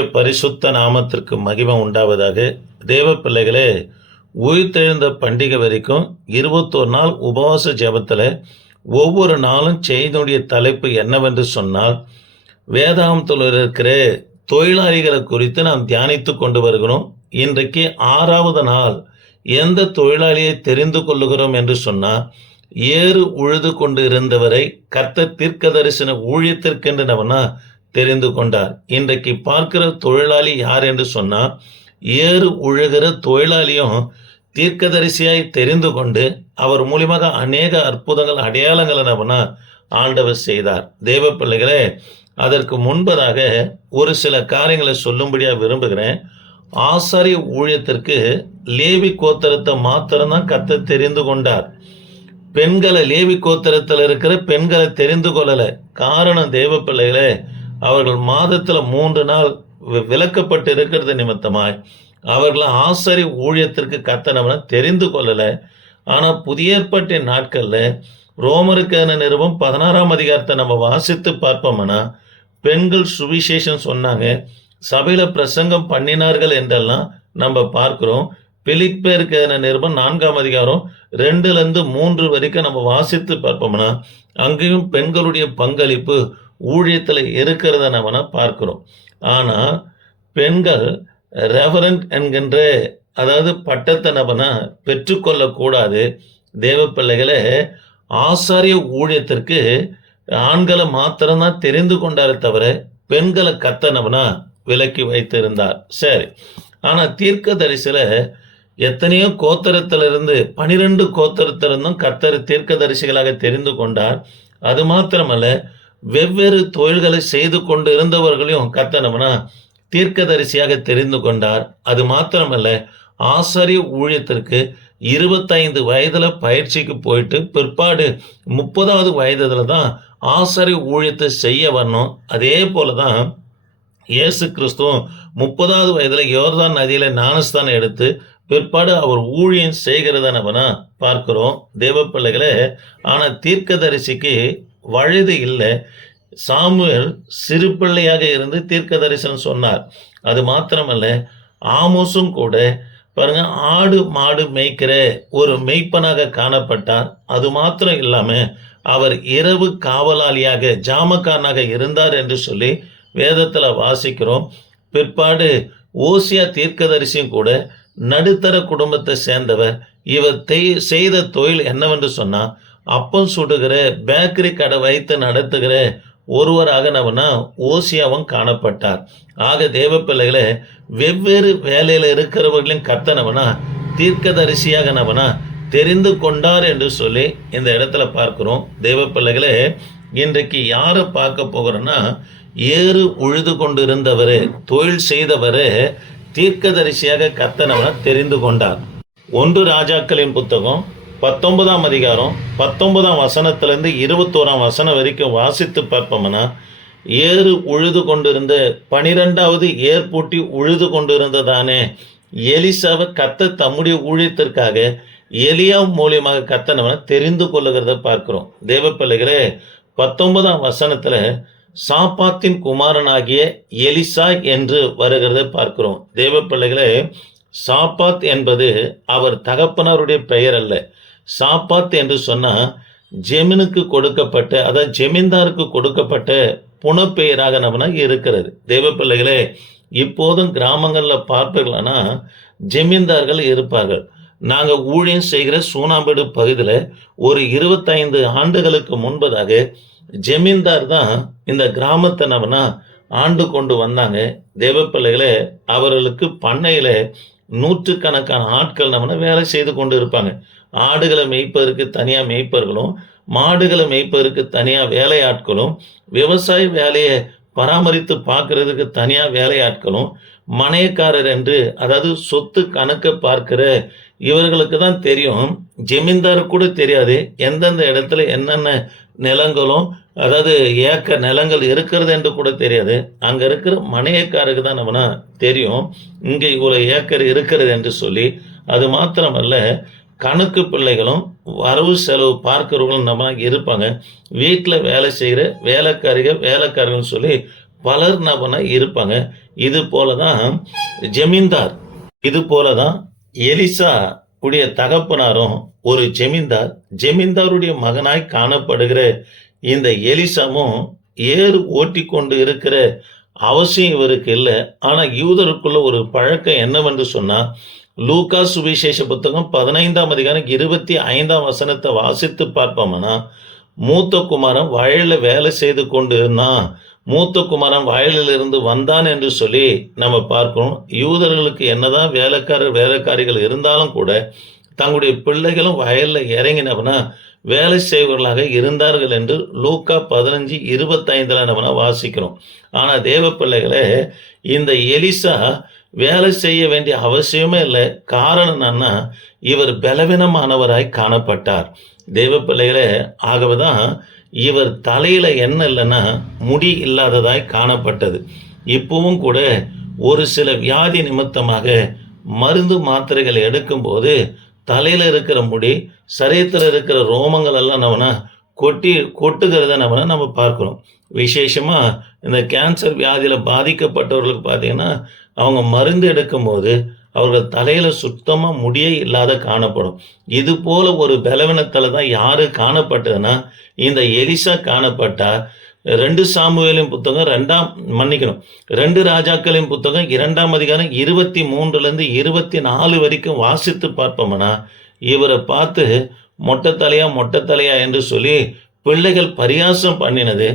பரிசுத்த நாமத்திற்கு மகிமை உண்டாவதாக. தேவ பிள்ளைகளே உயிர்த்தெழுந்த பண்டிகை வரைக்கும் இருபத்தோரு நாள் உபவாச ஜெபத்தில் ஒவ்வொரு நாளும் செய்தியுடைய தலைப்பு என்னவென்று சொன்னால் வேதாந்தத்தில் இருக்கிற தொழிலாளிகளை குறித்து நாம் தியானித்து கொண்டு வருகிறோம். இன்றைக்கு ஆறாவது நாள் எந்த தொழிலாளியை தெரிந்து கொள்ளுகிறோம் என்று சொன்னால் ஏறு உழுது கொண்டு இருந்தவரை கர்த்த தீர்க்க தரிசன ஊழியத்திற்கென்று நம்மனா தெரிந்து கொண்டார். இன்றைக்கு பார்க்கிற தொழிலாளி யார் என்று சொன்னால் ஏறு உழுகிற தொழிலாளியும் தீர்க்கதரிசியாய் தெரிந்து கொண்டு அவர் மூலியமாக அநேக அற்புதங்கள் அடையாளங்கள் நம்மனா ஆண்டவர் செய்தார். தேவ பிள்ளைகளே அதற்கு முன்பதாக ஒரு சில காரியங்களை சொல்லும்படியாக விரும்புகிறேன். ஆசாரிய ஊழியத்திற்கு லேவி கோத்தரத்தை மாத்திரம்தான் கத்த தெரிந்து கொண்டார். பெண்களை லேவி கோத்திரத்தில் இருக்கிற பெண்களை தெரிந்து கொள்ளலை. காரணம் தேவ பிள்ளைகளே அவர்கள் மாதத்தில் மூன்று நாள் வி- விலக்கப்பட்டு இருக்கிறது நிமித்தமாய் அவர்கள் ஆசரி ஊழியத்திற்கு கத்தனவன தெரிந்து கொள்ளலை. ஆனால் புதிய ஏற்பாட்டின் நாட்களில் ரோமருக்கான நிறுவம் பதினாறாம் அதிகாரத்தை நம்ம வாசித்து பார்ப்போம்னா பெண்கள் சுவிசேஷம் சொன்னாங்க சபையில் பிரசங்கம் பண்ணினார்கள் என்றெல்லாம் நம்ம பார்க்கிறோம். பிலிப்பேருக்கான நிருபம் நான்காம் அதிகாரம் ரெண்டுலேருந்து மூன்று வரைக்கும் நம்ம வாசித்து பார்ப்போம்னா அங்கேயும் பெண்களுடைய பங்களிப்பு ஊழியத்தில் இருக்கிறத நம்ம பார்க்கிறோம். ஆனால் பெண்கள் ரெஃபரண்ட் என்கின்ற அதாவது பட்டத்தை நம்ம பெற்றுக்கொள்ளக்கூடாது தேவ பிள்ளைகளை ஆசாரிய ஊழியத்திற்கு ஆண்களை மாத்திரம்தான் தெரிந்து கொண்டாரே தவிர பெண்களை கத்தனவனா விலக்கி வைத்திருந்தார். சரி. ஆனால் தீர்க்க தரிசில எத்தனையோ கோத்தரத்திலிருந்து பனிரெண்டு கோத்தரத்திலிருந்தும் கத்தர் தீர்க்க தரிசிகளாக தெரிந்து கொண்டார். அது மாத்திரமல்ல வெவ்வேறு தொழில்களை செய்து கொண்டு இருந்தவர்களையும் கத்தனவனா தீர்க்கதரிசியாக தெரிந்து கொண்டார். அது மாத்திரமல்ல ஆசாரிய ஊழியத்திற்கு இருபத்தைந்து வயதில் பயிற்சிக்கு போயிட்டு பிற்பாடு முப்பதாவது வயதுல தான் ஆசாரிய ஊழியத்தை செய்ய வரணும். அதே போல தான் இயேசு கிறிஸ்துவும் முப்பதாவது வயதில் யோர்தான் நதியில் ஞானஸ்தானம் எடுத்து பிற்பாடு அவர் ஊழியம் செய்கிறத நம்ம பார்க்கிறோம். தேவ பிள்ளைகளே ஆனால் தீர்க்கதரிசிக்கு வயது இல்லை. சாமுவேல் சிறு பிள்ளையாக இருந்து தீர்க்க தரிசனம் சொன்னார். அது மாத்திரமல்ல ஆமோஸும் கூட பாருங்க ஆடு மாடு மேய்க்கிற ஒரு மெய்ப்பனாக காணப்பட்டார். அது மாத்திரம் இல்லாம அவர் இரவு காவலாளியாக ஜாமக்காரனாக இருந்தார் என்று சொல்லி வேதத்துல வாசிக்கிறோம். பிற்பாடு ஓசியா தீர்க்கதரிசியும் கூட நடுத்தர குடும்பத்தை சேர்ந்தவர். இவர் தெய்- செய்த தொழில் என்னவென்று சொன்னா அப்பம் சுடுகிற பேக்கரி கடை வைத்து நடத்துகிற ஒருவராக நம்மனா ஓசியாவும் காணப்பட்டார். ஆக தேவ பிள்ளைகளை வெவ்வேறு வேலையில் இருக்கிறவர்களையும் கத்தனவனா தீர்க்கதரிசியாக நம்மனா தெரிந்து கொண்டார் என்று சொல்லி இந்த இடத்துல பார்க்குறோம். தேவ பிள்ளைகளே இன்றைக்கு யாரை பார்க்க போகிறோன்னா ஏறு உழுது கொண்டிருந்தவர் தொழில் செய்தவர் தீர்க்கதரிசியாக கத்தனவனா தெரிந்து கொண்டார். ஒன்று ராஜாக்களின் புத்தகம் பத்தொன்பதாம் அதிகாரம் பத்தொன்பதாம் வசனத்துலேருந்து இருபத்தோராம் வசனம் வரைக்கும் வாசித்து பார்ப்போம்னா ஏறு உழுது கொண்டிருந்த பனிரெண்டாவது ஏர் பூட்டி உழுது கொண்டிருந்ததானே எலிசாவை கத்த தம்முடைய ஊழியத்திற்காக எலியா மூலியமாக கத்தனவனை தெரிந்து கொள்ளுகிறத பார்க்கிறோம். தேவ பிள்ளைகளே பத்தொன்பதாம் வசனத்தில் சாப்பாத்தின் குமாரனாகிய எலிசா என்று வருகிறத பார்க்கிறோம். தேவ பிள்ளைகளே சாப்பாத் என்பது அவர் தகப்பனாருடைய பெயர் அல்ல. சாப்பாத் என்று சொன்னால் ஜெமினுக்கு கொடுக்கப்பட்ட அதாவது ஜெமீன்தாருக்கு கொடுக்கப்பட்ட புனப்பெயராக நம்மனா இருக்கிறது. தெய்வ பிள்ளைகளே இப்போதும் கிராமங்களில் பார்ப்பீர்களானா ஜெமீன்தார்கள் இருப்பார்கள். நாங்கள் ஊழியம் செய்கிற சூனாம்பேடு பகுதியில் ஒரு இருபத்தைந்து ஆண்டுகளுக்கு முன்பதாக ஜெமீன்தார் தான் இந்த கிராமத்தை நம்மனா ஆண்டு கொண்டு வந்தாங்க. தேவ பிள்ளைகளே அவர்களுக்கு பண்ணையில் நூற்றுக்கணக்கான ஆட்கள் நம்மனா வேலை செய்து கொண்டு இருப்பாங்க. ஆடுகளை மேய்ப்பதற்கு தனியாக மேய்ப்பர்களும் மாடுகளை மேய்ப்பதற்கு தனியாக வேலையாட்களும் விவசாய வேலையை பராமரித்து பார்க்கறதுக்கு தனியாக வேலையாட்களும் மனையக்காரர் என்று அதாவது சொத்து கணக்கை பார்க்கிற இவர்களுக்கு தான் தெரியும். ஜமீன்தாருக்கு கூட தெரியாது. எந்தெந்த இடத்துல என்னென்ன நிலங்களும் அதாவது ஏக்கர் நிலங்கள் இருக்கிறது என்று கூட தெரியாது. அங்கே இருக்கிற மனையக்காருக்கு தான் நம்மனா தெரியும். இங்கே இவ்வளோ ஏக்கர் இருக்கிறது என்று சொல்லி. அது மாத்திரமல்ல கணக்கு பிள்ளைகளும் வரவு செலவு பார்க்கிறவங்களும் நம்ம இருப்பாங்க. வீட்டில் வேலை செய்கிற வேலைக்காரிகள் வேலைக்காரர்கள் சொல்லி பலர் நபனா இருப்பாங்க. இது போல தான் ஜமீன்தார் இது போல தான் எலிசா உடைய தகப்பனாரும் ஒரு ஜமீன்தார் ஜமீன்தாருடைய மகனாய் காணப்படுகிற இந்த எலிசாவும் ஏறு ஓட்டி கொண்டு இருக்கிற அவசியம் இவருக்கு இல்லை. ஆனால் யூதருக்குள்ள ஒரு பழக்கம் என்னவென்று சொன்னால் லூக்கா சுவிசேஷ புத்தகம் பதினைந்தாம் அதிகாரம் இருபத்தி ஐந்தாம் வசனத்தை வாசித்து பார்ப்போம்னா? மூத்த குமாரன் வயலில் வேலை செய்து கொண்டு இருந்தான் மூத்த குமாரன் வயலிலிருந்து வந்தான் என்று சொல்லி நம்ம பார்க்கிறோம். யூதர்களுக்கு என்னதான் வேலைக்காரர் வேலைக்காரிகள் இருந்தாலும் கூட தங்களுடைய பிள்ளைகளும் வயலில் இறங்கினவனா வேலை செய்வர்களாக இருந்தார்கள் என்று லூக்கா பதினஞ்சு இருபத்தைந்தில் நம்ம வாசிக்கிறோம். ஆனால் தேவ பிள்ளைகளே இந்த எலிசா வேலை செய்ய வேண்டிய அவசியமே இல்லை. காரணம் என்னன்னா இவர் பலவீனமானவராய் காணப்பட்டார். தெய்வ பிள்ளைகளே ஆகவே தான் இவர் தலையில என்ன இல்லைன்னா முடி இல்லாததாய் காணப்பட்டது. இப்பவும் கூட ஒரு சில வியாதி நிமித்தமாக மருந்து மாத்திரைகள் எடுக்கும்போது தலையில இருக்கிற முடி சரீரத்தில் இருக்கிற ரோமங்கள் எல்லாம் நம்மனா கொட்டி கொட்டுகிறத நம்ம நம்ம பார்க்குறோம். விசேஷமாக இந்த கேன்சர் வியாதியில் பாதிக்கப்பட்டவர்களுக்கு பார்த்தீங்கன்னா அவங்க மருந்து எடுக்கும்போது அவர்கள் தலையில் சுத்தமாக முடியே இல்லாத காணப்படும். இது போல் ஒரு பலவீனத்தில் தான் யார் காணப்பட்டதுன்னா இந்த எலிசா காணப்பட்டால் ரெண்டு சாமுவேலின் புத்தகம் ரெண்டாம் மன்னிக்கணும். ரெண்டு ராஜாக்களின் புத்தகம் இரண்டாம் அதிகாரம் இருபத்தி மூன்றுலேருந்து இருபத்தி நாலு வரைக்கும் வாசித்து பார்ப்போம்னா இவரை பார்த்து மொட்டை தலையா மொட்டை தலையா என்று சொல்லி பிள்ளைகள் பரிகாசம் பண்ணினது.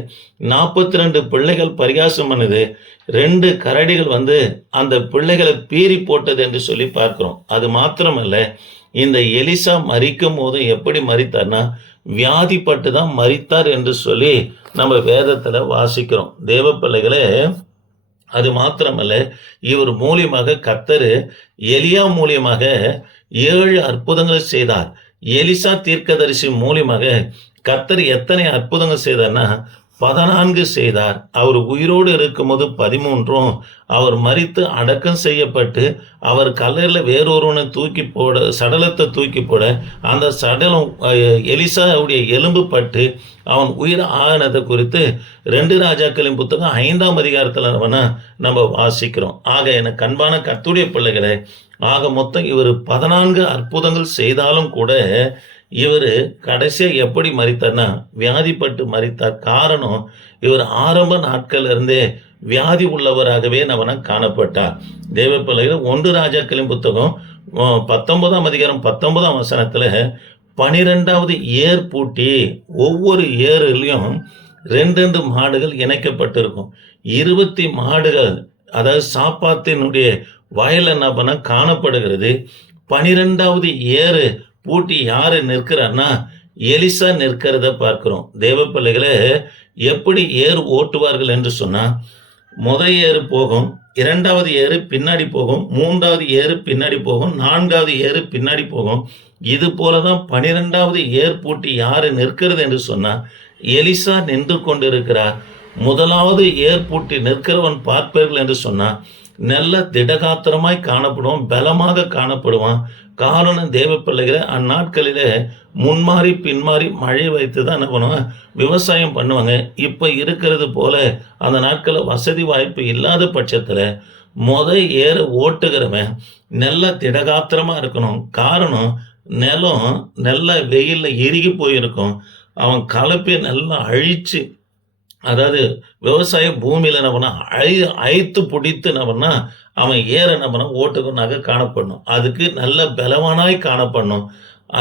நாற்பத்தி ரெண்டு பிள்ளைகள் பரிகாசம் பண்ணுது ரெண்டு கரடிகள் வந்து அந்த பிள்ளைகளை பீறி போட்டது என்று சொல்லி பார்க்கிறோம். அது மாத்திரமல்ல இந்த எலிசா மறிக்கும் போது எப்படி மறித்தார்னா வியாதிப்பட்டு தான் மறித்தார் என்று சொல்லி நம்ம வேதத்தில் வாசிக்கிறோம். தேவ பிள்ளைகளே அது மாத்திரமல்ல இவர் மூலியமாக கத்தரு எலியா மூலியமாக ஏழு அற்புதங்களை செய்தார். எலிசா தீர்க்கதரிசி மூலியமாக கத்தர் எத்தனை அற்புதங்கள் செய்தார்னா பதினான்கு செய்தார். அவர் உயிரோடு இருக்கும்போது பதிமூன்றும் அவர் மறித்து அடக்கம் செய்யப்பட்டு அவர் கல்லறையில் வேறொருவனை தூக்கி போட சடலத்தை தூக்கி போட அந்த சடலம் எலிசாவுடைய எலும்பு பட்டு அவன் உயிர் ஆனதை குறித்து ரெண்டு ராஜாக்களின் புத்தகம் ஐந்தாம் அதிகாரத்தில் நம்ம நம்ம வாசிக்கிறோம். ஆக எனக்கு அன்பான கத்துடைய பிள்ளைகளை ஆக மொத்தம் இவர் பதினான்கு அற்புதங்கள் செய்தாலும் கூட இவர் கடைசியாக எப்படி மறித்தார்னா வியாதிப்பட்டு மறித்தார். காரணம் இவர் ஆரம்ப நாட்கள்ல இருந்தே வியாதி உள்ளவராகவே நம்மன காணப்பட்டார். தேவ ஒன்று ராஜாக்களின் புத்தகம் பத்தொன்பதாம் அதிகாரம் பத்தொன்பதாம் வசனத்தில் பனிரெண்டாவது ஏர் பூட்டி ஒவ்வொரு ஏர்லையும் ரெண்டு ரெண்டு மாடுகள் இணைக்கப்பட்டிருக்கும். இருபத்தி மாடுகள் அதாவது சாப்பாத்தினுடைய வயல் என்ன பண்ண? காணப்படுகிறது. பனிரெண்டாவது ஏறு பூட்டி யாரு நிற்கிறான்னா எலிசா நிற்கிறத பார்க்கிறோம். தேவ பிள்ளைகளை எப்படி ஏர் ஓட்டுவார்கள் என்று சொன்னா முத ஏறு போகும் இரண்டாவது ஏறு பின்னாடி போகும் மூன்றாவது ஏறு பின்னாடி போகும் நான்காவது ஏறு பின்னாடி போகும். இது போல தான் பனிரெண்டாவது ஏர் பூட்டி யாரு நிற்கிறது என்று சொன்னா எலிசா நின்று கொண்டிருக்கிறார். முதலாவது ஏர் பூட்டி நிற்கிறவன் பார்ப்பீர்கள் என்று சொன்னா நல்ல திடகாத்திரமாய் காணப்படுவான் பலமாக காணப்படுவான். காரணம் தேவ பிள்ளைகளை முன்மாறி பின்மாறி மழை வைத்து தான் என்ன பண்ணுவாங்க? விவசாயம் பண்ணுவாங்க. இப்போ இருக்கிறது போல அந்த நாட்களில் வசதி வாய்ப்பு இல்லாத பட்சத்தில் முத ஏற ஓட்டுகிறவன் நல்ல திடகாத்திரமாக இருக்கணும். காரணம் நிலம் நல்ல வெயிலில் இறுகி போயிருக்கும். அவன் கலப்பையை நல்லா அழித்து அதாவது விவசாய பூமியில் என்ன பண்ணா அழி அழைத்து பிடித்து என்ன பண்ணால் அவன் ஏற என்ன பண்ண ஓட்டுக்குனாக காணப்படணும். அதுக்கு நல்ல பலவானாய் காணப்படணும்.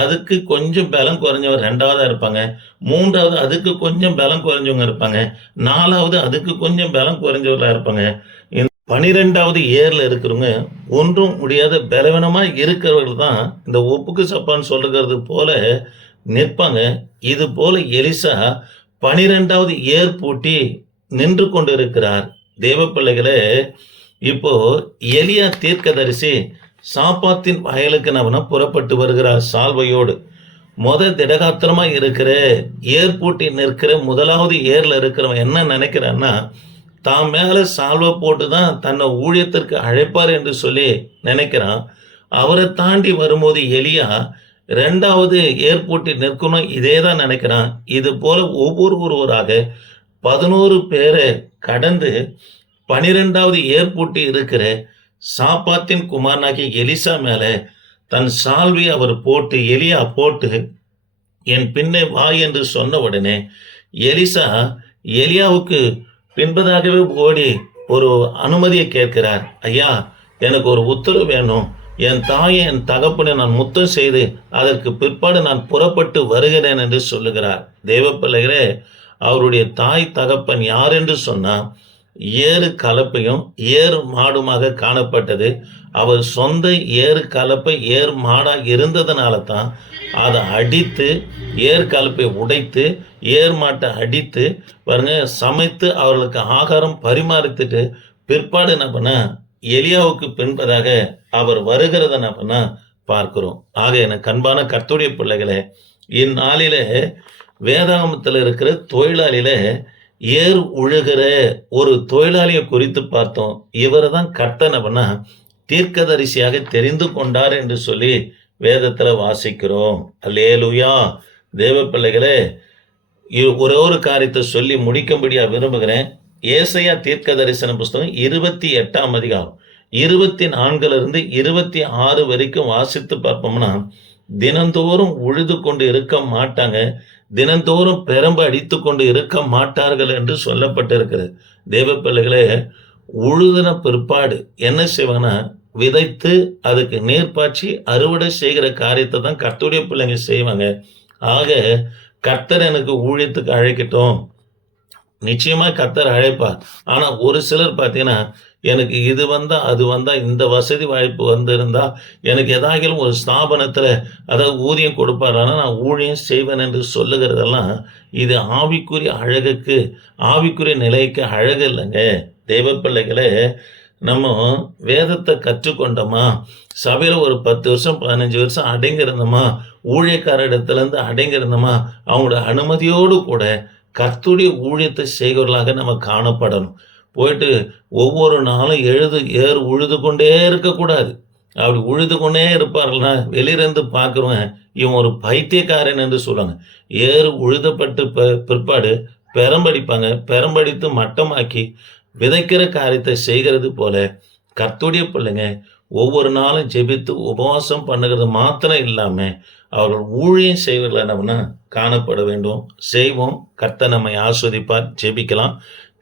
அதுக்கு கொஞ்சம் பலம் குறைஞ்சவர் ரெண்டாவதாக இருப்பாங்க. மூன்றாவது அதுக்கு கொஞ்சம் பலம் குறைஞ்சவங்க இருப்பாங்க. நாலாவது அதுக்கு கொஞ்சம் பலம் குறைஞ்சவர்களாக இருப்பாங்க. இந்த பனிரெண்டாவது ஏரில் இருக்கிறவங்க ஒன்றும் முடியாத பலவீனமாக இருக்கிறவர்கள் தான் இந்த ஒப்புக்கு சப்பான்னு சொல்லுறது போல நிற்பாங்க. இது போல எலிசா பனிரெண்டாவது ஏர் பூட்டி நின்று கொண்டிருக்கிறார். தேவ பிள்ளைகளே இப்போ எலியா தீர்க்கதரிசி சாப்பாத்தின் வயலுக்கு நவன புறப்பட்டு வருகிறார் சால்வையோடு. முத திடகாத்திரமா இருக்கிற ஏர் பூட்டி நிற்கிற முதலாவது ஏர்ல இருக்கிறவன் என்ன நினைக்கிறான்னா தான் மேல சால்வை போட்டு தான் தன்னை ஊழியத்திற்கு அழைப்பார் என்று சொல்லி நினைக்கிறான். அவரை தாண்டி வரும்போது எலியா ரெண்டாவது ஏர் நிற்கணும் இதே தான் நினைக்கிறான். இது போல ஒவ்வொரு ஒருவராக பதினோரு பேரை கடந்து பனிரெண்டாவது ஏற்பூட்டி இருக்கிற சாப்பாத்தின் குமாரனாகி எலிசா மேலே தன் சால்வி அவர் போட்டு எலியா போட்டு என் பின்னே வா என்று சொன்ன உடனே எலிசா எலியாவுக்கு பின்பதாகவே ஓடி ஒரு அனுமதியை கேட்கிறார். ஐயா எனக்கு ஒரு உத்தரவு வேணும். என் தாயை என் தகப்பனை நான் முத்தம் செய்து அதற்கு பிற்பாடு நான் புறப்பட்டு வருகிறேன் என்று சொல்லுகிறார். தேவப்பிள்ளைகளே அவருடைய தாய் தகப்பன் யார் என்று சொன்னால் ஏறு கலப்பையும் ஏறு மாடுமாக காணப்பட்டது. அவர் சொந்த ஏறு கலப்பை ஏர் மாடாக இருந்ததுனால தான் அதை அடித்து ஏர் கலப்பை உடைத்து ஏர் மாட்டை அடித்து பாருங்க சமைத்து அவர்களுக்கு ஆகாரம் பரிமாறித்துட்டு பிற்பாடு என்ன பண்ண எலியாவுக்கு பின்பதாக அவர் வருகிறத என்ன பார்க்கிறோம். ஆக எனக்கு அன்பான கர்த்துடைய பிள்ளைகளே இந்நாளிலே வேதாகமத்தில் இருக்கிற தொழிலாளியில ஏர் உழுகிற ஒரு தொழிலாளியை குறித்து பார்த்தோம். இவர் தான் கர்த்தனை தீர்க்கதரிசியாக தெரிந்து கொண்டார் என்று சொல்லி வேதத்தில் வாசிக்கிறோம். அல்லேலுயா! தேவ பிள்ளைகளே இ- ஒரே ஒரு காரியத்தை சொல்லி முடிக்கும்படியாக விரும்புகிறேன். ஏசையா தீர்க்க தரிசன புஸ்தகம் இருபத்தி எட்டாம் அதிகாரம். இருபத்தி நான்குல இருந்து இருபத்தி ஆறு வரைக்கும் வாசித்து பார்ப்போம்னா தினந்தோறும் உழுது கொண்டு இருக்க மாட்டாங்க தினந்தோறும் பெரம்பு அடித்து கொண்டு இருக்க மாட்டார்கள் என்று சொல்லப்பட்டிருக்கிறது. தேவ பிள்ளைகளே உழுதுன பிற்பாடு என்ன செய்வாங்கன்னா விதைத்து அதுக்கு நீர் பாய்ச்சி அறுவடை செய்கிற காரியத்தை தான் கர்த்தருடைய பிள்ளைங்க செய்வாங்க. ஆக கர்த்தர் எனக்கு ஊழியத்துக்கு அழைக்கட்டும். நிச்சயமாக கத்தர் அழைப்பார். ஆனால் ஒரு சிலர் பார்த்தீங்கன்னா எனக்கு இது வந்தால் அது வந்தால் இந்த வசதி வாய்ப்பு வந்திருந்தால் எனக்கு ஏதாகிலும் ஒரு ஸ்தாபனத்தில் அதாவது ஊதியம் கொடுப்பார். ஆனால் நான் ஊழியம் செய்வேன் என்று சொல்லுகிறதெல்லாம் இது ஆவிக்குரிய அழகுக்கு ஆவிக்குரிய நிலைக்கு அழகு இல்லைங்க. தெய்வ பிள்ளைகளே நம்ம வேதத்தை கற்றுக்கொண்டோமா? சபையில் ஒரு பத்து வருஷம் பதினஞ்சு வருஷம் அடங்கியிருந்தோமா? ஊழியக்கார இடத்துலேருந்து அடங்கியிருந்தோமா? அவங்களோட அனுமதியோடு கூட கர்த்துடைய ஊழியத்தை செய்கிறவர்களாக நம்ம காணப்படணும். போயிட்டு ஒவ்வொரு நாளும் எழுது ஏறு உழுது கொண்டே இருக்கக்கூடாது. அப்படி உழுது கொண்டே இருப்பார்கள்னா வெளியிலேருந்து பார்க்குறவன் இவன் ஒரு பைத்தியக்காரன் என்று சொல்லுவாங்க. ஏறு உழுதப்பட்டு ப- பிற்பாடு பெரம்படிப்பாங்க. பெரம்படித்து மட்டமாக்கி விதைக்கிற காரியத்தை செய்கிறது போல கர்த்துடைய பிள்ளைங்க ஒவ்வொரு நாளும் ஜெபித்து உபவாசம் பண்ணுகிறது மாத்திரம் இல்லாமல் அவர்கள் ஊழியம் செய்வதில் என்னன்னா காணப்பட வேண்டும். செய்வோம். கர்த்த நம்மை ஆஸ்வதிப்பார். ஜெபிக்கலாம்.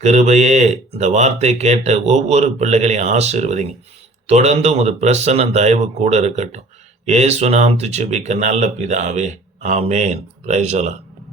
கிருபையே இந்த வார்த்தை கேட்ட ஒவ்வொரு பிள்ளைகளையும் ஆசீர்வதிங்க. தொடர்ந்து உமது பிரசன்ன தயவு கூட இருக்கட்டும். ஏசுநாம் துச்சுபிக்க நல்ல பிதாவே. ஆமேன். பிரைசலா